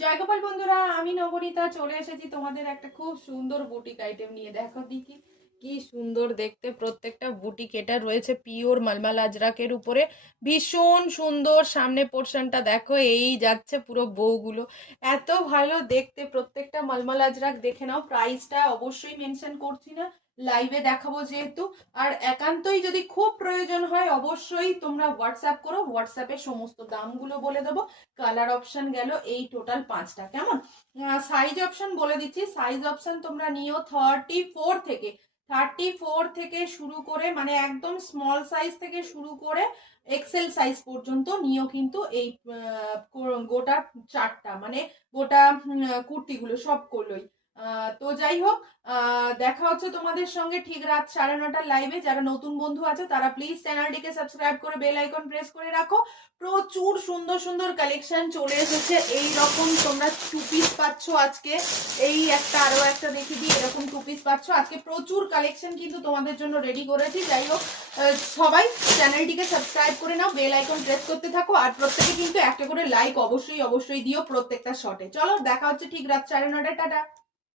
জয়গোপাল বন্ধুরা, আমি নবনীতা চলে এসেছি তোমাদের একটা খুব সুন্দর বুটিক আইটেম নিয়ে। দেখো দেখি কি সুন্দর দেখতে, প্রত্যেকটা বুটিক। এটা রয়েছে পিওর মালমাল আজরাকের উপরে, ভীষণ সুন্দর। সামনে পোর্শনটা দেখো, এই যাচ্ছে পুরো বউগুলো, এত ভালো দেখতে প্রত্যেকটা মালমাল আজরাক। দেখে নাও, প্রাইসটা অবশ্যই মেনশন করছি না, লাইভে দেখাবো যেহেতু। আর একান্তই যদি খুব প্রয়োজন হয় অবশ্যই তোমরা হোয়াটসঅ্যাপ করো, হোয়াটসঅ্যাপে সমস্ত দামগুলো বলে দেবো। কালার অপশন গেল, এই টোটাল 5টা। কেমন? সাইজ অপশন বলে দিচ্ছি, সাইজ অপশন তোমরা নিও 34 থেকে শুরু করে, মানে একদম স্মল সাইজ থেকে শুরু করে এক্সেল সাইজ পর্যন্ত নিও কিন্তু। এই গোটা চারটা, মানে গোটা কুর্তিগুলো সব করলোই। তো যাই হোক, দেখা হচ্ছে তোমাদের সঙ্গে ঠিক রাত 9:30 লাইভে। যারা নতুন বন্ধু আছে তারা প্লিজ চ্যানেলটিকে সাবস্ক্রাইব করে বেল আইকন প্রেস করে রাখো। প্রচুর সুন্দর সুন্দর কালেকশন চলে এসেছে। এই রকম তোমরা টু পিস পাচ্ছ আজকে, এই একটা আরো একটা দেখি দিই, এরকম টু পিস পাচ্ছ আজকে। প্রচুর কালেকশন কিন্তু তোমাদের জন্য রেডি করেছি। যাই হোক, সবাই চ্যানেলটিকে সাবস্ক্রাইব করে নাও, বেল আইকন প্রেস করতে থাকো, আর প্রত্যেকে কিন্তু একটা করে লাইক অবশ্যই অবশ্যই দিও প্রত্যেকটা শটে। চলো দেখা হচ্ছে ঠিক রাত 9:30। টাটা।